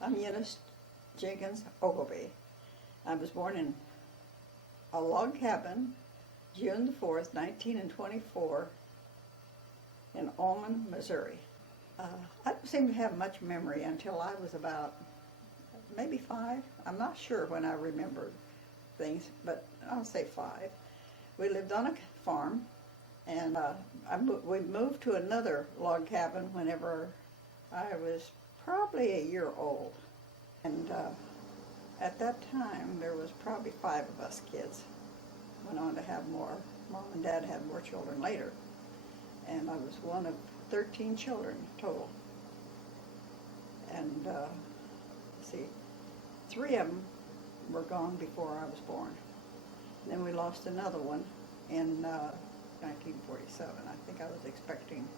I'm Eunice Jenkins Ogilbee. I was born in a log cabin, June the 4th, 1924, in Ullman, Missouri. I don't seem to have much memory until I was about maybe 5. I'm not sure when I remember things, but I'll say 5. We lived on a farm, and we moved to another log cabin whenever I was probably a year old. And at that time, there was probably 5 of us kids. Went on to have more. Mom and Dad had more children later. And I was one of 13 children total. And let's see, 3 of them were gone before I was born. And then we lost another one in 1947. I think I was expecting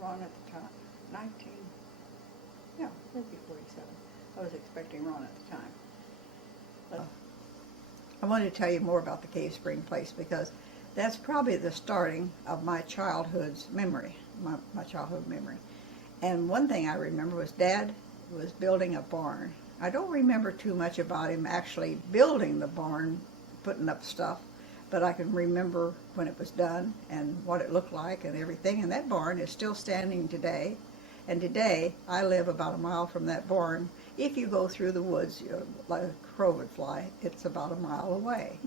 Ron at the time. Maybe 47. I was expecting Ron at the time. But I wanted to tell you more about the Cave Spring place because that's probably the starting of my childhood's memory, my childhood memory. And one thing I remember was Dad was building a barn. I don't remember too much about him actually building the barn, putting up stuff, but I can remember when it was done and what it looked like and everything. And that barn is still standing today. And today, I live about a mile from that barn. If you go through the woods, like a crow would fly, it's about a mile away.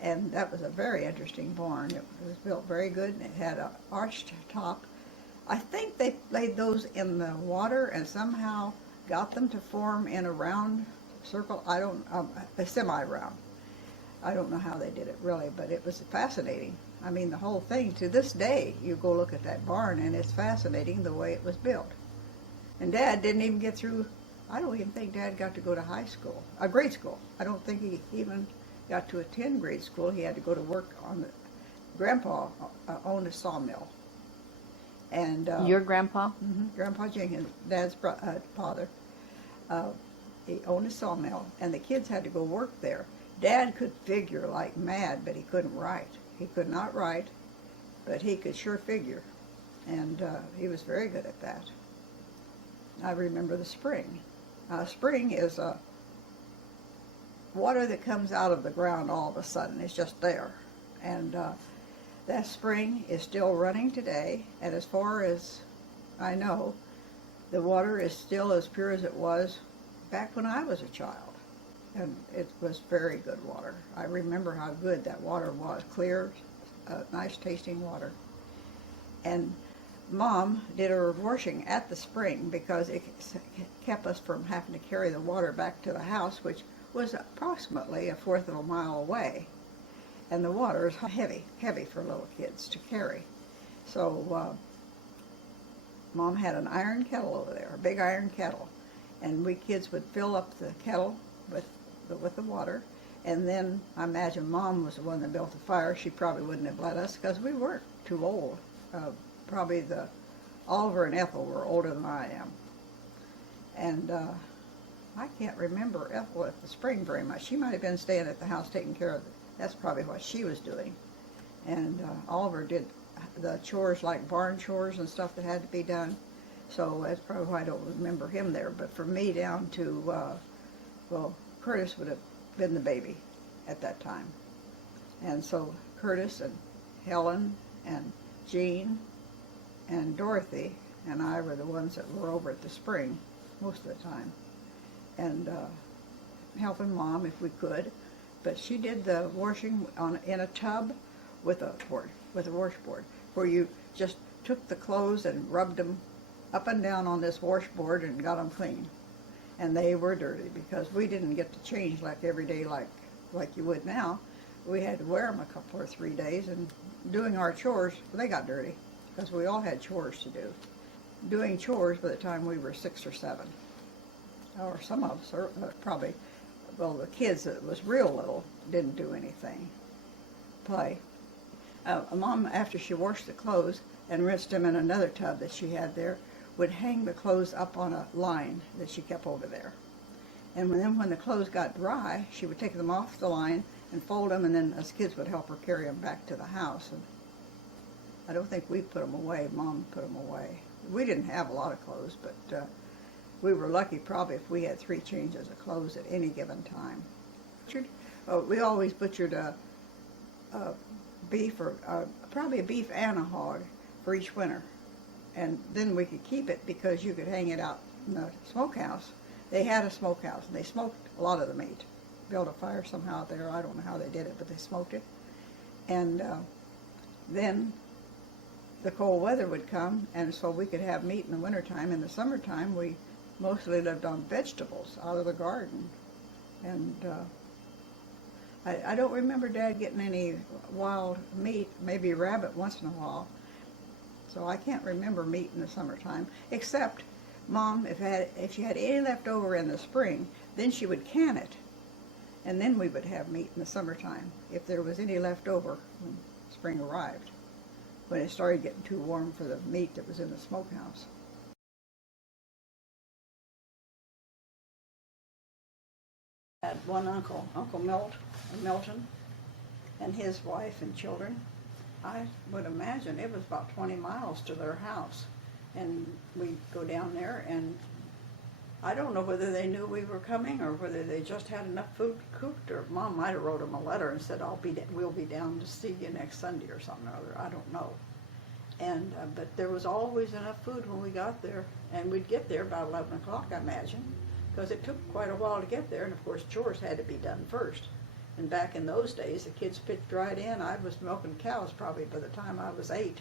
And that was a very interesting barn. It was built very good, and it had an arched top. I think they laid those in the water and somehow got them to form in a round circle. A semi-round. I don't know how they did it really, but it was fascinating. I mean, the whole thing, to this day, you go look at that barn and it's fascinating the way it was built. And Dad didn't even get through, I don't even think Dad got to go to grade school. I don't think he even got to attend grade school. He had to go to work on Grandpa owned a sawmill. And Your grandpa? Mm-hmm, Grandpa Jenkins, Dad's father. He owned a sawmill, and the kids had to go work there. Dad could figure like mad, but he couldn't write. He could not write, but he could sure figure, and he was very good at that. I remember the spring. Spring is water that comes out of the ground all of a sudden. It's just there, and that spring is still running today, and as far as I know, the water is still as pure as it was back when I was a child. And it was very good water. I remember how good that water was, clear, nice tasting water. And Mom did her washing at the spring because it kept us from having to carry the water back to the house, which was approximately a 1/4 of a mile away. And the water is heavy for little kids to carry. So Mom had an iron kettle over there, a big iron kettle, and we kids would fill up the kettle with the water, and then I imagine Mom was the one that built the fire. She probably wouldn't have let us because we weren't too old. Probably Oliver and Ethel were older than I am, and I can't remember Ethel at the spring very much. She might have been staying at the house taking care of it. That's probably what she was doing, and Oliver did the chores like barn chores and stuff that had to be done, so that's probably why I don't remember him there. But from me down to Curtis would have been the baby at that time. And so Curtis and Helen and Jean and Dorothy and I were the ones that were over at the spring most of the time. And helping Mom if we could. But she did the washing in a tub with a washboard, where you just took the clothes and rubbed them up and down on this washboard and got them clean. And they were dirty because we didn't get to change like every day like you would now. We had to wear them a couple or 3 days, and doing our chores, they got dirty because we all had chores to do. Doing chores by the time we were 6 or 7, or some of us probably, well, the kids that was real little didn't do anything, play. Mom, after she washed the clothes and rinsed them in another tub that she had there, would hang the clothes up on a line that she kept over there. And then when the clothes got dry, she would take them off the line and fold them, and then us kids would help her carry them back to the house. And I don't think we put them away. Mom put them away. We didn't have a lot of clothes, but We were lucky probably if we had 3 changes of clothes at any given time. We always butchered a beef, or probably a beef and a hog for each winter. And then we could keep it because you could hang it out in the smokehouse. They had a smokehouse, and they smoked a lot of the meat. Built a fire somehow out there. I don't know how they did it, but they smoked it. And then the cold weather would come, and so we could have meat in the wintertime. In the summertime, we mostly lived on vegetables out of the garden. And I don't remember Dad getting any wild meat, maybe rabbit once in a while. So I can't remember meat in the summertime, except Mom, if she had any left over in the spring, then she would can it. And then we would have meat in the summertime, if there was any left over when spring arrived, when it started getting too warm for the meat that was in the smokehouse. I had one uncle, Uncle Milton, and his wife and children. I would imagine it was about 20 miles to their house. And we'd go down there, and I don't know whether they knew we were coming or whether they just had enough food cooked, or Mom might have wrote them a letter and said, we'll be down to see you next Sunday or something or other. I don't know. And but there was always enough food when we got there, and we'd get there about 11 o'clock, I imagine, because it took quite a while to get there, and of course chores had to be done first. And back in those days, the kids pitched right in. I was milking cows probably by the time I was 8.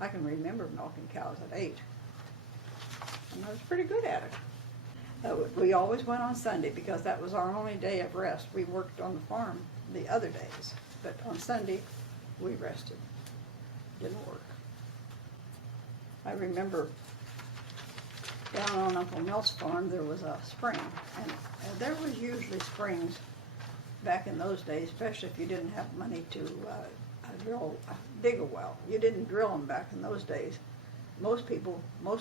I can remember milking cows at 8. And I was pretty good at it. We always went on Sunday because that was our only day of rest. We worked on the farm the other days, but on Sunday we rested. Didn't work. I remember down on Uncle Milt's farm there was a spring, and there was usually springs back in those days, especially if you didn't have money to dig a well. You didn't drill them back in those days. Most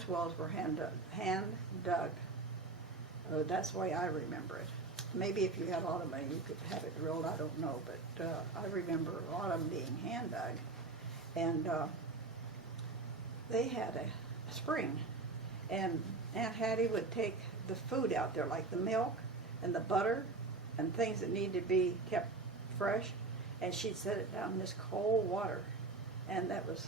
wells were hand dug. That's the way I remember it. Maybe if you had a lot of money, you could have it drilled. I don't know, but I remember a lot of them being hand dug, and they had a spring, and Aunt Hattie would take the food out there, like the milk and the butter and things that need to be kept fresh, and she'd set it down in this cold water, and I was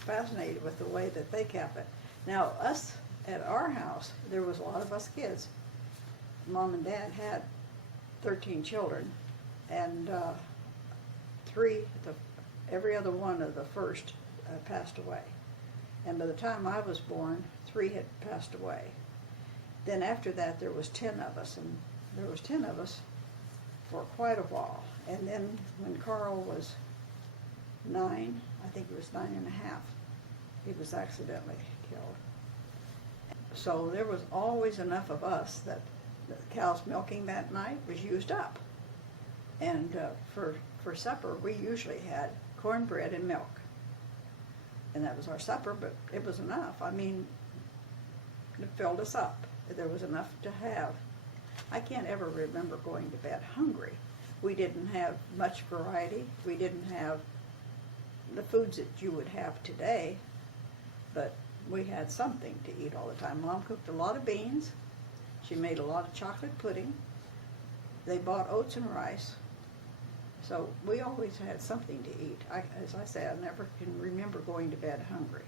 fascinated with the way that they kept it. Now, us at our house, there was a lot of us kids. Mom and Dad had 13 children, and every other one of the first passed away. And by the time I was born, 3 had passed away. Then after that, there was 10 of us, and there was 10 of us for quite a while. And then when Carl was 9, I think he was 9 and a half, he was accidentally killed. So there was always enough of us that the cow's milking that night was used up. And for supper, we usually had cornbread and milk. And that was our supper, but it was enough. I mean, it filled us up. There was enough to have. I can't ever remember going to bed hungry. We didn't have much variety. We didn't have the foods that you would have today, but we had something to eat all the time. Mom cooked a lot of beans. She made a lot of chocolate pudding. They bought oats and rice. So we always had something to eat. As I say, I never can remember going to bed hungry.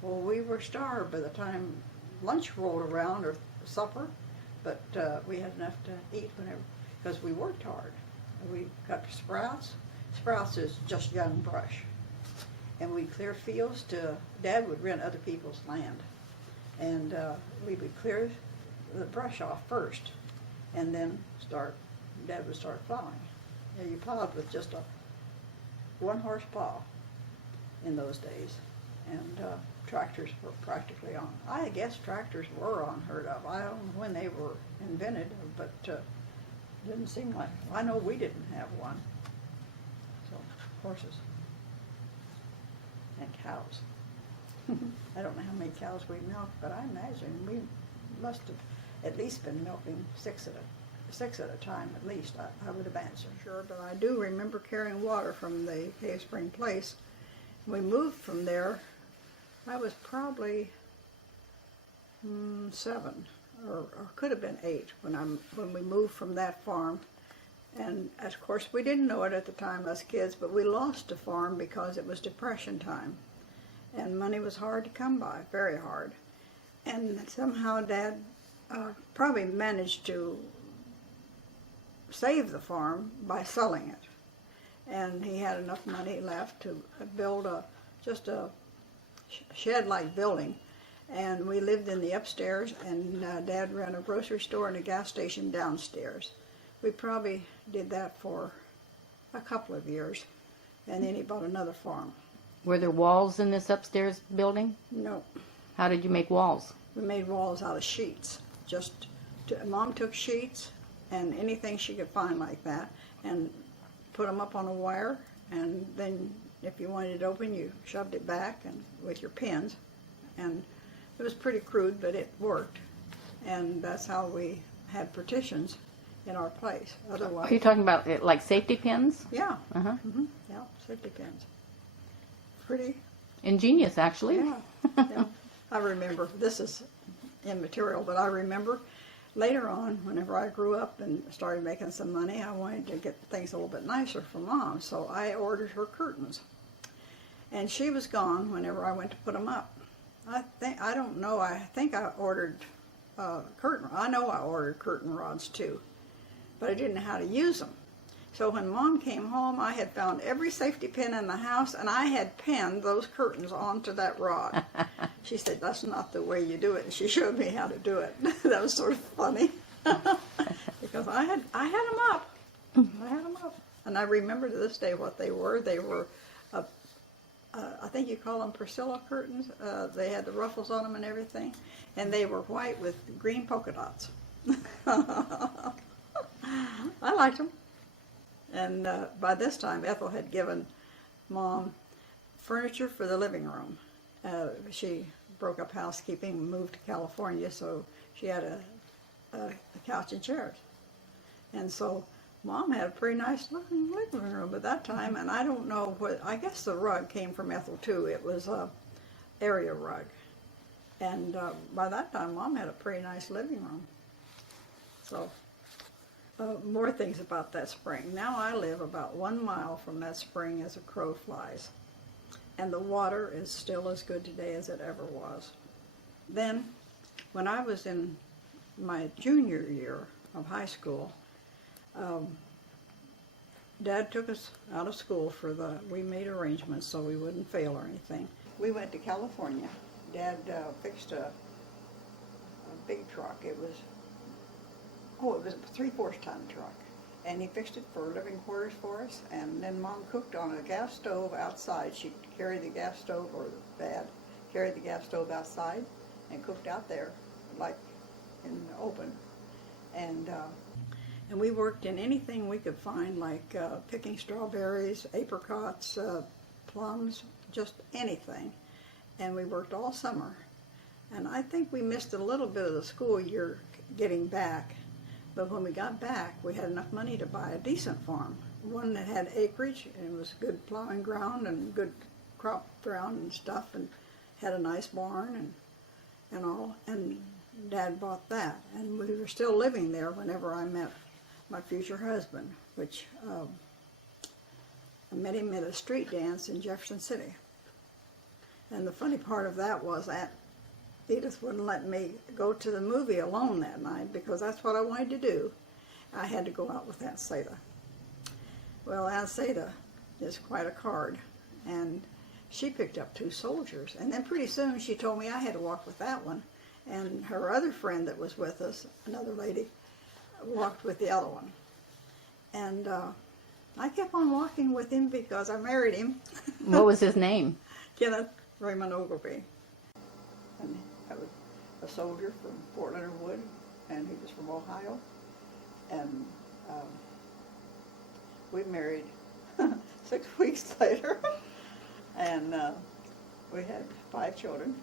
Well, we were starved by the time lunch rolled around, or supper, but we had enough to eat whenever, because we worked hard. We cut sprouts. Sprouts is just young brush. And we'd clear fields Dad would rent other people's land. And we would clear the brush off first, and then Dad would start plowing. And you plowed with just a 1-horse plow in those days. And tractors were practically on. I guess tractors were unheard of. I don't know when they were invented, but didn't seem like. I know we didn't have one. So, horses and cows. I don't know how many cows we milked, but I imagine we must have at least been milking 6 at a time, at least, I would have answered. Sure, but I do remember carrying water from the Cave Spring place. We moved from there. I was probably 7, or could have been 8 when we moved from that farm. And of course we didn't know it at the time, us kids, but we lost the farm because it was Depression time. And money was hard to come by, very hard. And somehow Dad probably managed to save the farm by selling it. And he had enough money left to build just a shed-like building. And we lived in the upstairs, and Dad ran a grocery store and a gas station downstairs. We probably did that for a couple of years, and then he bought another farm. Were there walls in this upstairs building? No. How did you make walls? We made walls out of sheets. Mom took sheets and anything she could find like that and put them up on a wire, and then if you wanted it open, you shoved it back and with your pins. And it was pretty crude, but it worked. And that's how we had partitions in our place. Otherwise, Are you talking about like safety pins? yeah, Uh-huh. yeah, safety pins. Pretty, Ingenious, actually. yeah, yeah. I remember, this is immaterial, but I remember later on, whenever I grew up and started making some money, I wanted to get things a little bit nicer for Mom, so I ordered her curtains. And she was gone whenever I went to put them up. I think I ordered I know I ordered curtain rods too, but I didn't know how to use them. So when Mom came home, I had found every safety pin in the house, and I had pinned those curtains onto that rod. She said, "That's not the way you do it." And she showed me how to do it. That was sort of funny because I had them up. I had them up, and I remember to this day what they were. They were, I think you call them Priscilla curtains. They had the ruffles on them and everything, and they were white with green polka dots. I liked them. And by this time, Ethel had given Mom furniture for the living room. She broke up housekeeping and moved to California, so she had a couch and chairs. And so Mom had a pretty nice looking living room at that time, and I don't know I guess the rug came from Ethel too. It was a area rug. And by that time, Mom had a pretty nice living room. So. More things about that spring. Now I live about 1 mile from that spring as a crow flies. And the water is still as good today as it ever was. Then, when I was in my junior year of high school, Dad took us out of school we made arrangements so we wouldn't fail or anything. We went to California. Dad fixed a big truck. It was a 3/4 ton truck, and he fixed it for living quarters for us. And then Mom cooked on a gas stove outside. She'd carry the gas stove, or Dad carried the gas stove outside and cooked out there, like in the open. And we worked in anything we could find, like picking strawberries, apricots, plums, just anything. And we worked all summer. And I think we missed a little bit of the school year getting back. But when we got back, we had enough money to buy a decent farm, one that had acreage and was good plowing ground and good crop ground and stuff, and had a nice barn and all. And Dad bought that, and we were still living there whenever I met my future husband, which I met him at a street dance in Jefferson City. And the funny part of that was Aunt Edith wouldn't let me go to the movie alone that night because that's what I wanted to do. I had to go out with Aunt Seda. Well, Aunt Seda is quite a card, and she picked up 2 soldiers. And then pretty soon she told me I had to walk with that one. And her other friend that was with us, another lady, walked with the other one. And I kept on walking with him because I married him. What was his name? Kenneth Raymond Ogilbee. And I was a soldier from Fort Leonard Wood, and he was from Ohio. And we married 6 weeks later, and we had 5 children.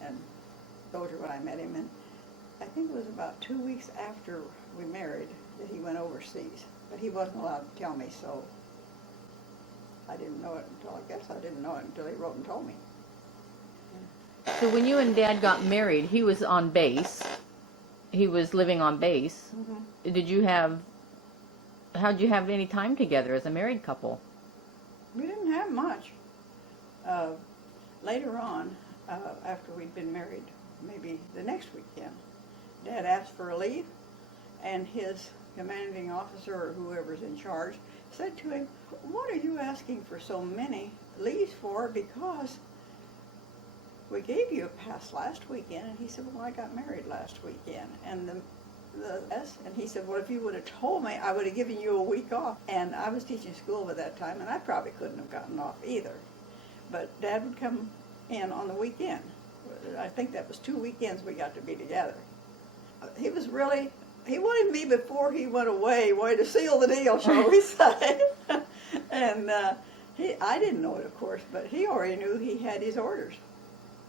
And those are when I met him. And I think it was about 2 weeks after we married that he went overseas. But he wasn't allowed to tell me, so I didn't know it until he wrote and told me. So when you and Dad got married, he was on base. He was living on base. Mm-hmm. How'd you have any time together as a married couple? We didn't have much. Later on, after we'd been married, maybe the next weekend, Dad asked for a leave, and his commanding officer or whoever's in charge said to him, "What are you asking for so many leaves for? Because we gave you a pass last weekend." And he said, "Well, I got married last weekend." And and he said, "Well, if you would have told me, I would have given you a week off." And I was teaching school at that time, and I probably couldn't have gotten off either. But Dad would come in on the weekend. I think that was 2 weekends we got to be together. He wanted me before he went away. He wanted to seal the deal, shall we say. And I didn't know it, of course, but he already knew he had his orders.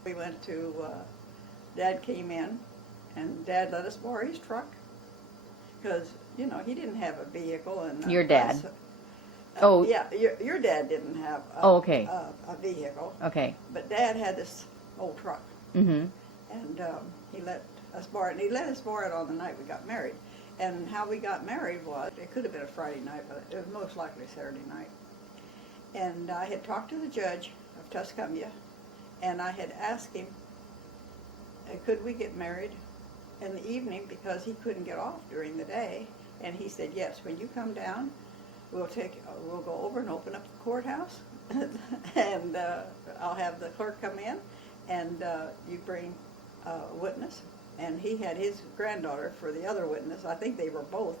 We went to, Dad came in, and Dad let us borrow his truck. Because, you know, he didn't have a vehicle. And Your dad? Yeah, your dad didn't have okay. a vehicle. Okay. But Dad had this old truck. Mm-hmm. And he let us borrow it. And he let us borrow it on the night we got married. And how we got married was, it could have been a Friday night, but it was most likely Saturday night. And I had talked to the judge of Tuscumbia, and I had asked him, could we get married in the evening, because he couldn't get off during the day. And he said, yes, when you come down, we'll go over and open up the courthouse, and I'll have the clerk come in, and you bring a witness. And he had his granddaughter for the other witness. I think they were both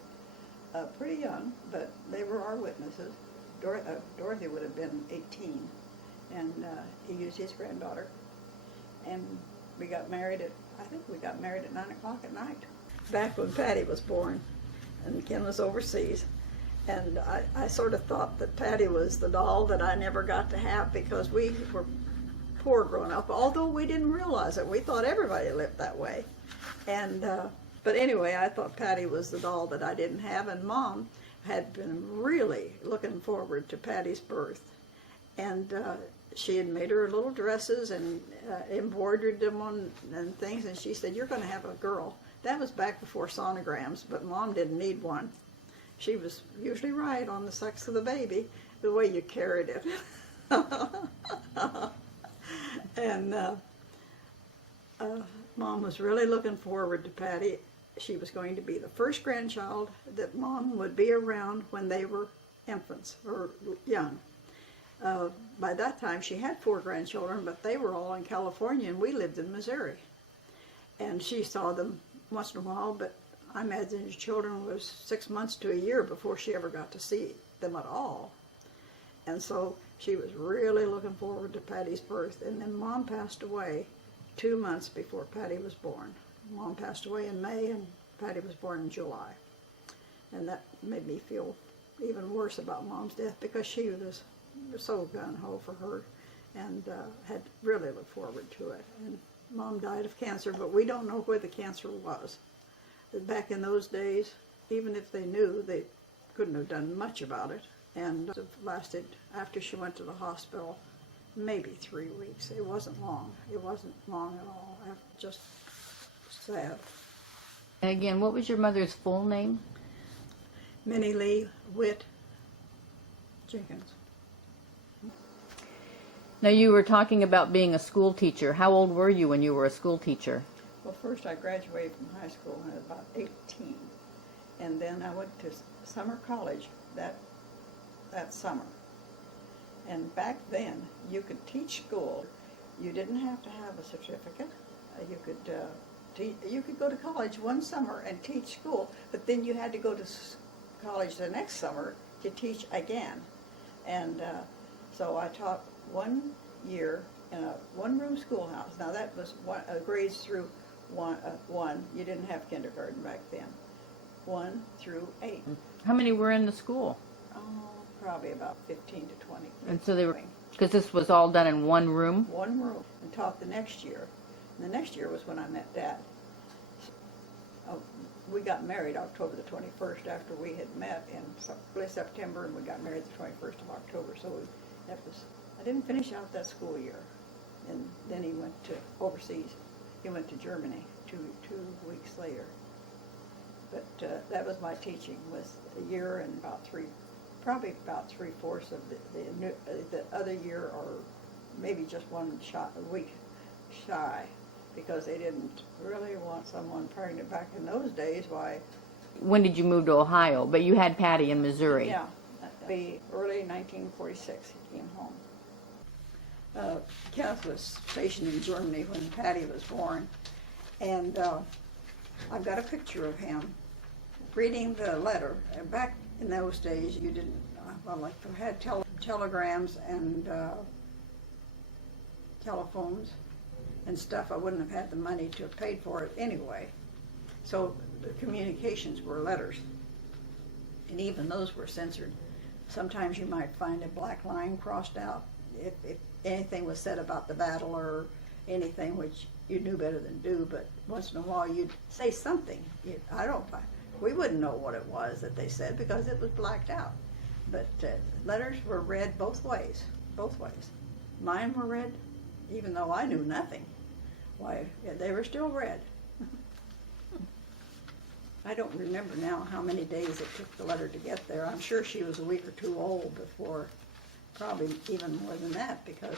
pretty young, but they were our witnesses. Dorothy would have been 18, and he used his granddaughter. And we got married at 9 o'clock at night. Back when Patty was born, and Ken was overseas. And I sort of thought that Patty was the doll that I never got to have, because we were poor growing up, although we didn't realize it. We thought everybody lived that way. And but anyway, I thought Patty was the doll that I didn't have, and Mom had been really looking forward to Patty's birth. And she had made her little dresses and embroidered them on and things, and she said, "You're going to have a girl." That was back before sonograms, but Mom didn't need one. She was usually right on the sex of the baby, the way you carried it. And Mom was really looking forward to Patty. She was going to be the first grandchild that Mom would be around when they were infants or young. By that time, she had 4 grandchildren, but they were all in California, and we lived in Missouri. And she saw them once in a while, but I imagine her children was 6 months to a year before she ever got to see them at all. And so she was really looking forward to Patty's birth. And then Mom passed away 2 months before Patty was born. Mom passed away in May, and Patty was born in July. And that made me feel even worse about Mom's death, because she was so gung-ho for her, and had really looked forward to it. And Mom died of cancer, but we don't know where the cancer was. Back in those days, even if they knew, they couldn't have done much about it. And it lasted, after she went to the hospital, maybe 3 weeks. It wasn't long. It wasn't long at all. Just sad. And again, what was your mother's full name? Minnie Lee Witt Jenkins. Now, you were talking about being a school teacher. How old were you when you were a school teacher? Well, first I graduated from high school when I was about 18. And then I went to summer college that summer. And back then, you could teach school. You didn't have to have a certificate. You could go to college one summer and teach school, but then you had to go to college the next summer to teach again. And so I taught 1 year in a one-room schoolhouse. Now that was grades through one. You didn't have kindergarten back then. 1 through 8. How many were in the school? Oh, probably about 15 to 20. And so they were, because this was all done in one room? One room, and taught the next year. And the next year was when I met Dad. We got married October the 21st after we had met in early September, and we got married the 21st of October. So I didn't finish out that school year. and then he went to overseas. He went to Germany two weeks later. But that was my teaching, was a year and probably about 3/4 of the other year, or maybe just a week shy, because they didn't really want someone pregnant back in those days. Why? When did you move to Ohio? But you had Patty in Missouri. Yeah, the early 1946 he came home. Kenneth was stationed in Germany when Patty was born, and I've got a picture of him reading the letter. And back in those days, you didn't, like you had telegrams and telephones and stuff. I wouldn't have had the money to have paid for it anyway. So the communications were letters, and even those were censored. Sometimes you might find a black line crossed out if anything was said about the battle or anything, which you knew better than do, but once in a while you'd say something. We wouldn't know what it was that they said because it was blacked out. But letters were read both ways. Mine were read, even though I knew nothing. Why, they were still read. I don't remember now how many days it took the letter to get there. I'm sure she was a week or two old before, probably even more than that, because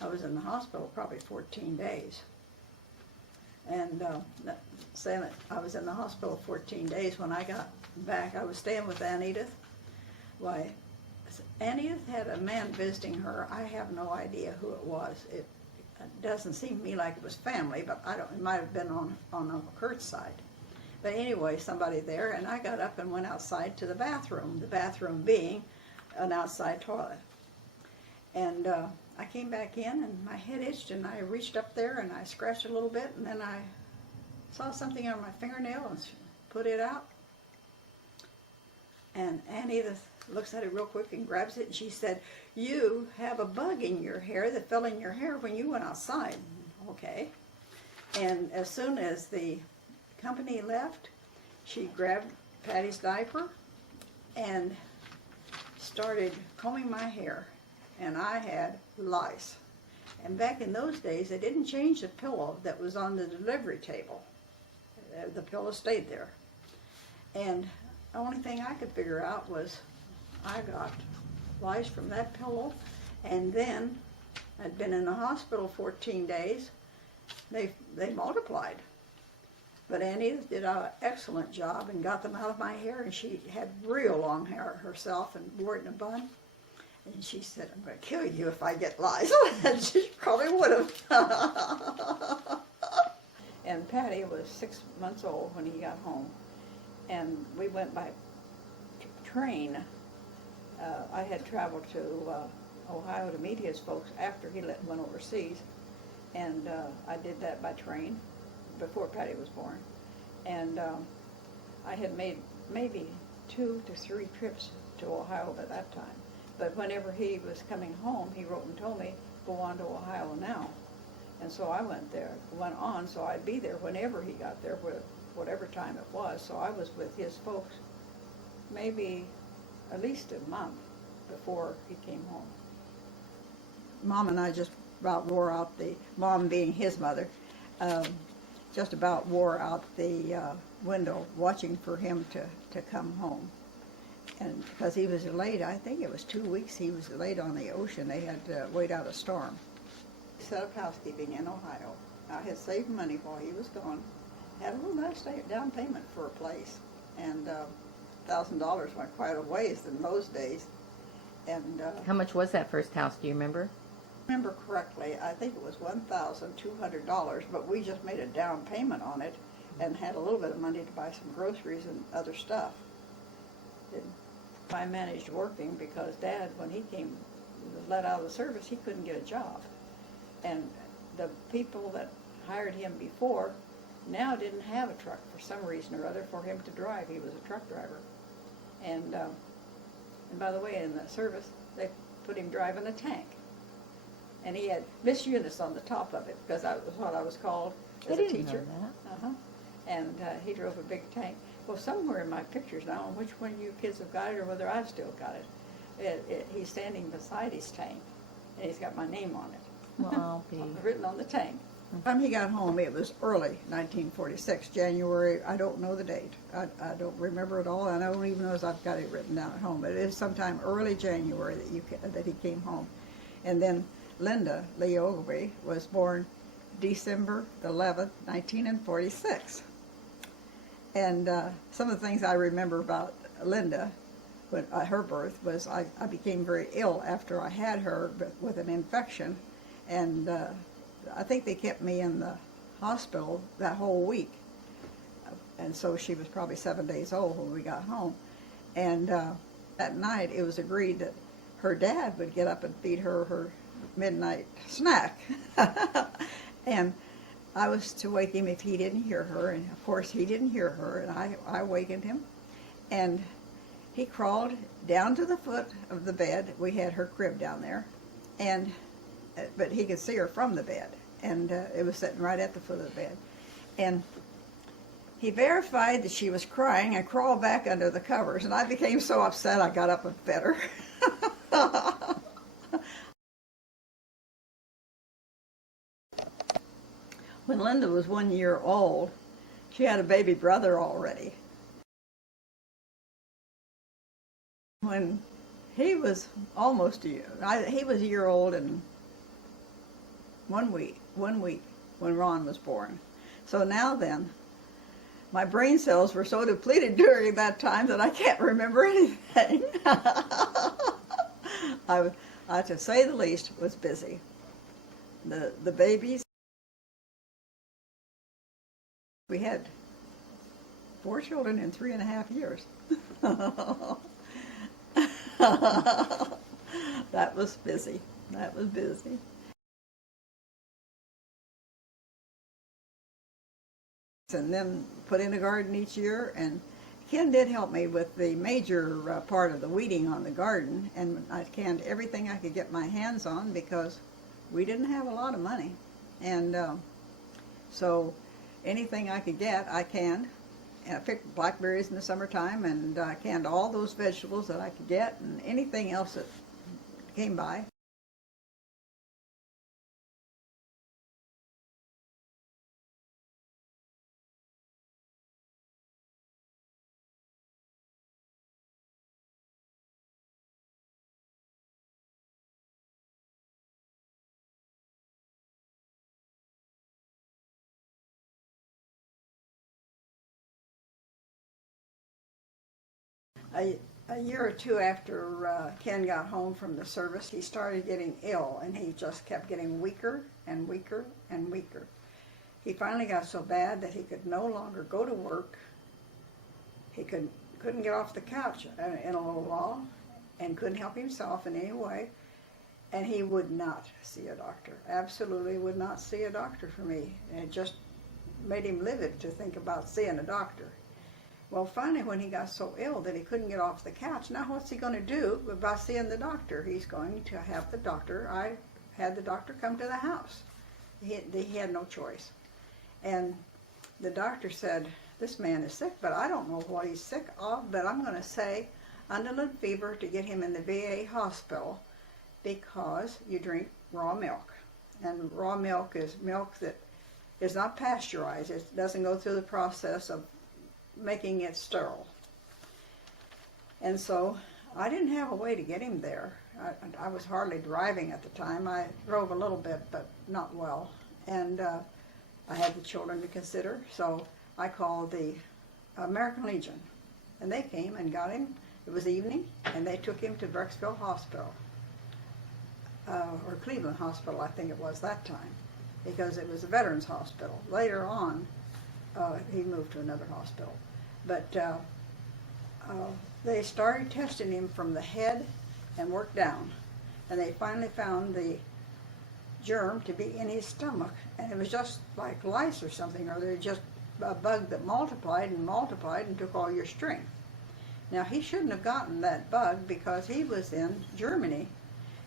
I was in the hospital probably 14 days. And saying that I was in the hospital 14 days, when I got back, I was staying with Aunt Edith. Why, Aunt Edith had a man visiting her. I have no idea who it was. It doesn't seem to me like it was family, but it might have been on Uncle Kurt's side. But anyway, somebody there, and I got up and went outside to the bathroom being an outside toilet. And I came back in, and my head itched, and I reached up there, and I scratched a little bit, and then I saw something on my fingernail and put it out. And Aunt Edith looks at it real quick and grabs it, and she said, "You have a bug in your hair that fell in your hair when you went outside." Okay. And as soon as the company left, she grabbed Patty's diaper and started combing my hair, and I had lice. And back in those days, they didn't change the pillow that was on the delivery table. The pillow stayed there. And the only thing I could figure out was I got lice from that pillow, and then I'd been in the hospital 14 days. They multiplied. But Aunt Edith did an excellent job and got them out of my hair, and she had real long hair herself and wore it in a bun. And she said, "I'm going to kill you if I get lice." And she probably would have. And Patty was 6 months old when he got home. And we went by train. I had traveled to Ohio to meet his folks after he went overseas. And I did that by train before Patty was born. And I had made maybe 2 to 3 trips to Ohio by that time. But whenever he was coming home, he wrote and told me, "Go on to Ohio now." And so I went on, so I'd be there whenever he got there, whatever time it was. So I was with his folks maybe at least a month before he came home. Mom and I just about wore out Mom being his mother, just about wore out the window watching for him to come home. And because he was delayed, I think it was 2 weeks he was delayed on the ocean. They had to wait out a storm. Set up housekeeping in Ohio. I had saved money while he was gone. Had a little nice down payment for a place. And $1,000 went quite a ways in those days. And How much was that first house? Do you remember? remember correctly, I think it was $1,200, but we just made a down payment on it and had a little bit of money to buy some groceries and other stuff. I managed working because Dad, when he came let out of the service, he couldn't get a job. And the people that hired him before now didn't have a truck for some reason or other for him to drive. He was a truck driver. And by the way, in the service, they put him driving a tank. And he had Miss Eunice on the top of it, because that was what I was called as a teacher. Know that. And he drove a big tank. Well, somewhere in my pictures now, on which one of you kids have got it or whether I've still got it, he's standing beside his tank, and he's got my name on it. Well, I'll be. Written on the tank. The time he got home, it was early 1946, January. I don't know the date. I don't remember it all, and I don't even know if I've got it written down at home. But it is sometime early January that he came home. And then Linda Lee Ogilvee was born December the 11th, 1946. And some of the things I remember about Linda, when her birth, was I became very ill after I had her with an infection, and I think they kept me in the hospital that whole week. And so she was probably 7 days old when we got home. And that night it was agreed that her dad would get up and feed her midnight snack. And I was to wake him if he didn't hear her, and of course he didn't hear her, and I wakened him. And he crawled down to the foot of the bed. We had her crib down there, but he could see her from the bed, and it was sitting right at the foot of the bed. And he verified that she was crying and crawled back under the covers, and I became so upset I got up and fed her. When Linda was 1 year old, she had a baby brother already. When he was almost a year, he was a year old and 1 week when Ron was born. So now then, my brain cells were so depleted during that time that I can't remember anything. I, to say the least, was busy. The babies, we had 4 children in 3.5 years. That was busy. That was busy. And then put in a garden each year, and Ken did help me with the major part of the weeding on the garden, and I canned everything I could get my hands on because we didn't have a lot of money, and so anything I could get I canned. And I picked blackberries in the summertime, and I canned all those vegetables that I could get and anything else that came by. A year or two after Ken got home from the service, he started getting ill, and he just kept getting weaker and weaker and weaker. He finally got so bad that he could no longer go to work. He couldn't get off the couch in a little while, and couldn't help himself in any way. And he would not see a doctor. Absolutely would not see a doctor for me. And it just made him livid to think about seeing a doctor. Well, finally, when he got so ill that he couldn't get off the couch, now what's he going to do about seeing the doctor? He's going to have the doctor. I had the doctor come to the house. He had no choice. And the doctor said, this man is sick, but I don't know what he's sick of, but I'm going to say undiluted fever to get him in the VA hospital because you drink raw milk. And raw milk is milk that is not pasteurized. It doesn't go through the process of making it sterile. And so I didn't have a way to get him there. I was hardly driving at the time. I drove a little bit, but not well. And I had the children to consider, so I called the American Legion. And they came and got him. It was evening, and they took him to Brecksville Hospital, or Cleveland Hospital, I think it was that time, because it was a veterans hospital. Later on, he moved to another hospital. But they started testing him from the head and worked down. And they finally found the germ to be in his stomach. And it was just like lice or something, or they're just a bug that multiplied and took all your strength. Now, he shouldn't have gotten that bug because he was in Germany,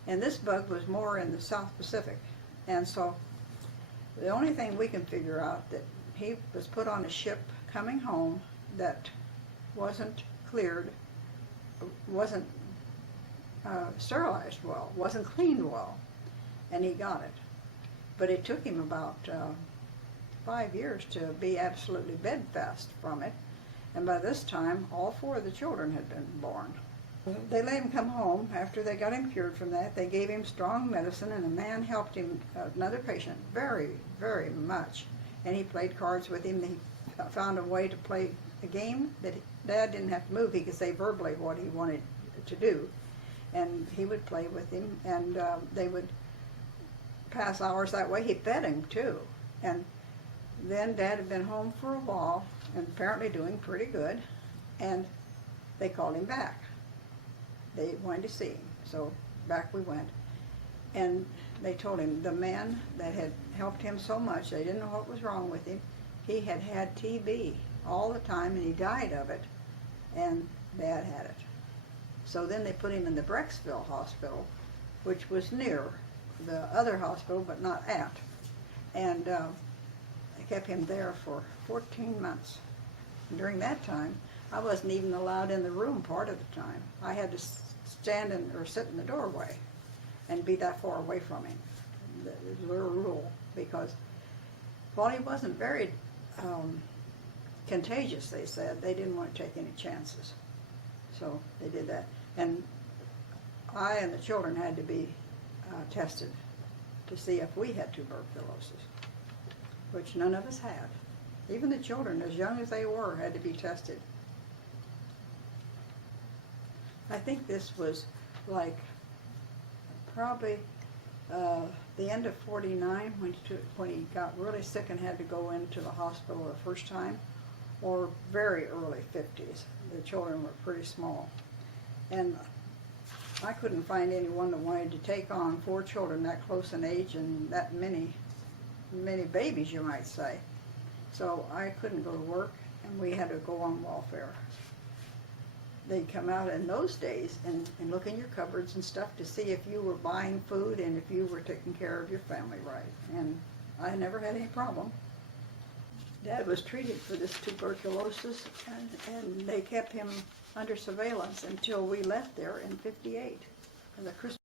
and this bug was more in the South Pacific. And so the only thing we can figure out that he was put on a ship coming home that wasn't cleared, wasn't sterilized well, wasn't cleaned well, and he got it. But it took him about 5 years to be absolutely bedfast from it. And by this time, all 4 of the children had been born. They let him come home after they got him cured from that. They gave him strong medicine, and a man helped him, another patient, very, very much. And he played cards with him. He found a way to play a game that Dad didn't have to move. He could say verbally what he wanted to do. And he would play with him, and they would pass hours that way. He fed him, too. And then Dad had been home for a while, and apparently doing pretty good, and they called him back. They wanted to see him, so back we went. And they told him the man that had helped him so much, they didn't know what was wrong with him. He had had TB all the time, and he died of it, and Dad had it. So then they put him in the Brecksville Hospital, which was near the other hospital, but not at. And they kept him there for 14 months. And during that time, I wasn't even allowed in the room part of the time. I had to stand in, or sit in the doorway and be that far away from him. It was a rule, because while he wasn't very contagious, they said, they didn't want to take any chances. So they did that. And I and the children had to be tested to see if we had tuberculosis, which none of us had. Even the children, as young as they were, had to be tested. I think this was like probably the end of '49 when he got really sick and had to go into the hospital the first time, or very early 50s. The children were pretty small. And I couldn't find anyone that wanted to take on 4 children that close in age and that many babies, you might say. So I couldn't go to work, and we had to go on welfare. They'd come out in those days and look in your cupboards and stuff to see if you were buying food and if you were taking care of your family right. And I never had any problem. Dad was treated for this tuberculosis, and they kept him under surveillance until we left there in '58. And the Christmas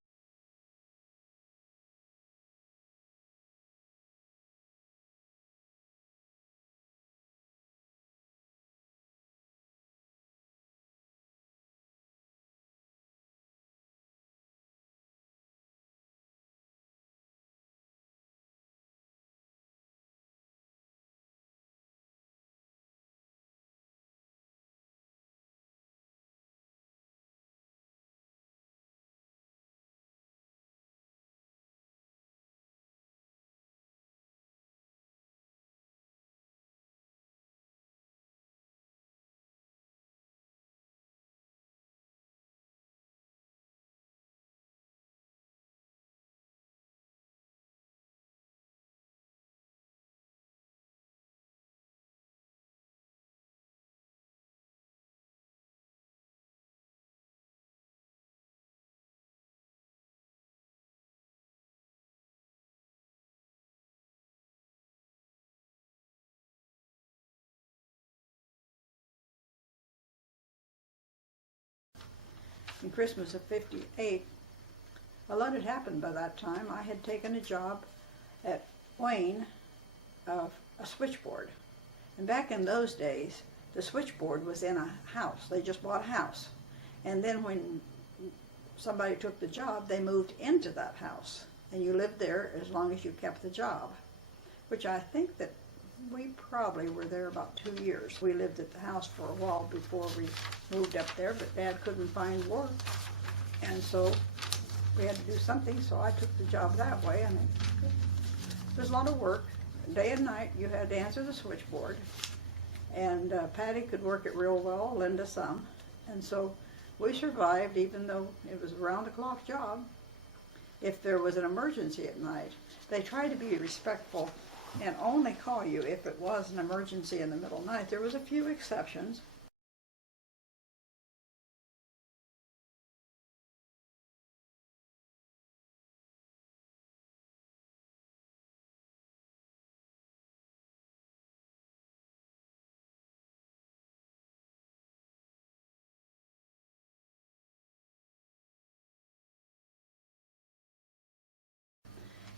in Christmas of '58, a lot had happened by that time. I had taken a job at Wayne of a switchboard. And back in those days, the switchboard was in a house. They just bought a house. And then when somebody took the job, they moved into that house. And you lived there as long as you kept the job, which I think that we probably were there about 2 years. We lived at the house for a while before we moved up there, but Dad couldn't find work. And so we had to do something, so I took the job that way. I mean, it was a lot of work. Day and night, you had to answer the switchboard. And Patty could work it real well, Linda some. And so we survived, even though it was a round-the-clock job. If there was an emergency at night, they tried to be respectful and only call you if it was an emergency in the middle of the night. There was a few exceptions.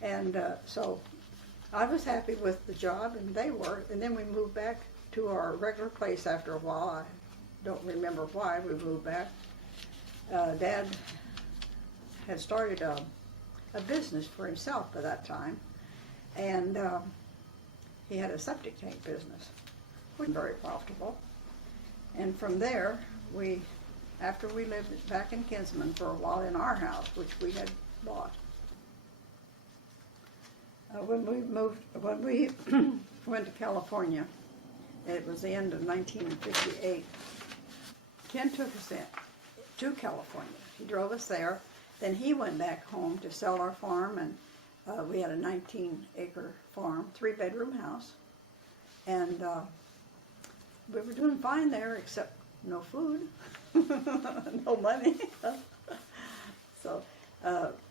And so I was happy with the job, and they were. And then we moved back to our regular place after a while. I don't remember why we moved back. Dad had started a business for himself by that time, and he had a septic tank business, which was very profitable. And from there, after we lived back in Kinsman for a while in our house, which we had bought. When we went to California, it was the end of 1958. Ken took us to California. He drove us there. Then he went back home to sell our farm, and we had a 19-acre farm, 3-bedroom house. And we were doing fine there, except no food, no money. So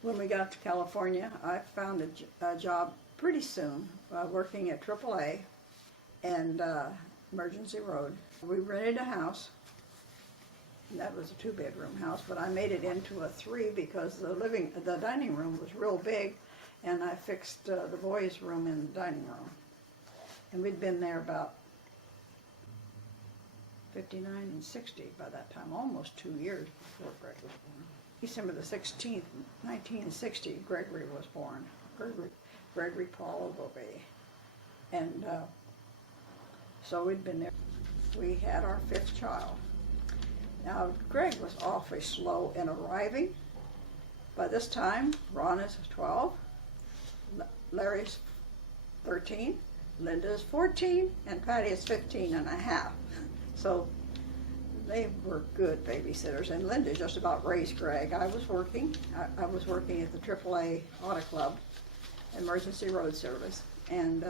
when we got to California, I found a job pretty soon, working at AAA and Emergency Road. We rented a house. That was a 2-bedroom house, but I made it into a 3 because the dining room was real big, and I fixed the boys' room in the dining room. And we'd been there about 59 and 60 by that time, almost 2 years before Greg was born. December the 16th, 1960, Gregory was born. Gregory Paul Ogilbee. And so we'd been there. We had our 5th child. Now, Greg was awfully slow in arriving. By this time, Ron is 12, Larry's 13, Linda is 14, and Patty is 15 and a half. So they were good babysitters, and Linda just about raised Greg. I was working at the AAA Auto Club, Emergency Road Service, and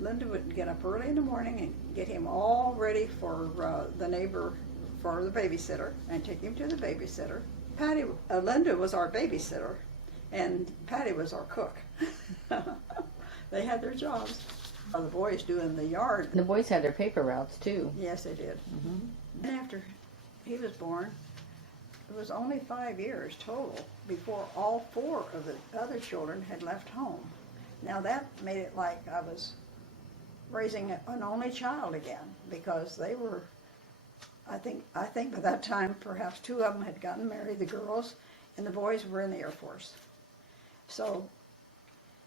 Linda would get up early in the morning and get him all ready for the babysitter, and take him to the babysitter. Linda was our babysitter, and Patty was our cook. They had their jobs. The boys doing the yard. The boys had their paper routes too. Yes, they did. Mm-hmm. And after he was born, it was only 5 years total before all 4 of the other children had left home. Now that made it like I was raising an only child again, because they were, I think by that time perhaps 2 of them had gotten married, the girls, and the boys were in the Air Force. So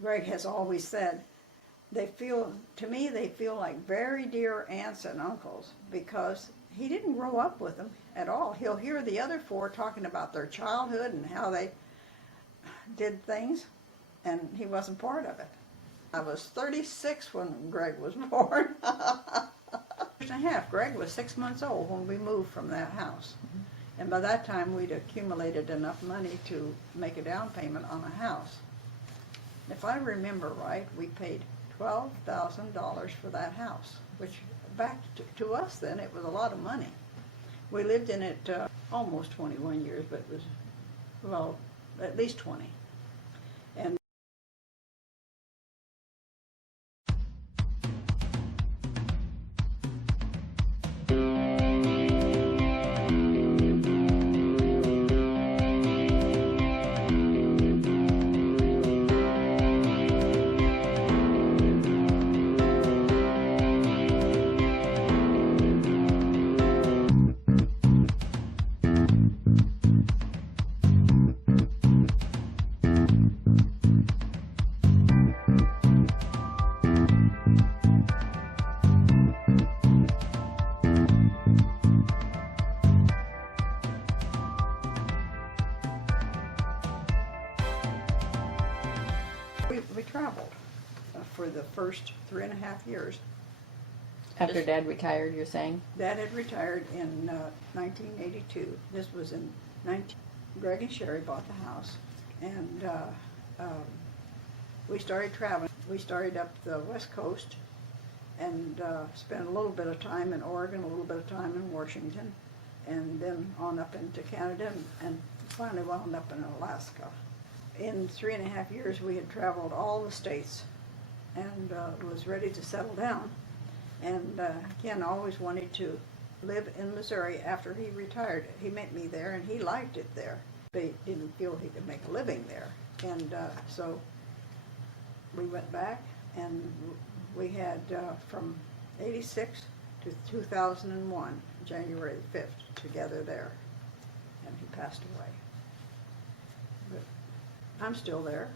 Greg has always said, they feel like very dear aunts and uncles, because he didn't grow up with them at all. He'll hear the other 4 talking about their childhood and how they did things, and he wasn't part of it. I was 36 when Greg was born. And a half. Greg was 6 months old when we moved from that house. And by that time we'd accumulated enough money to make a down payment on a house. If I remember right, we paid $12,000 for that house, which back to us then, it was a lot of money. We lived in it almost 21 years, but it was, well, at least 20. And we traveled for the first 3.5 years. After Dad retired, you're saying? Dad had retired in 1982. This was in Greg and Sherry bought the house, and we started traveling. We started up the West Coast and spent a little bit of time in Oregon, a little bit of time in Washington, and then on up into Canada, and finally wound up in Alaska. In 3.5 years, we had traveled all the states and was ready to settle down. And Ken always wanted to live in Missouri after he retired. He met me there, and he liked it there, but he didn't feel he could make a living there. And so we went back, and we had from 86 to 2001, January the 5th, together there. And he passed away. But I'm still there.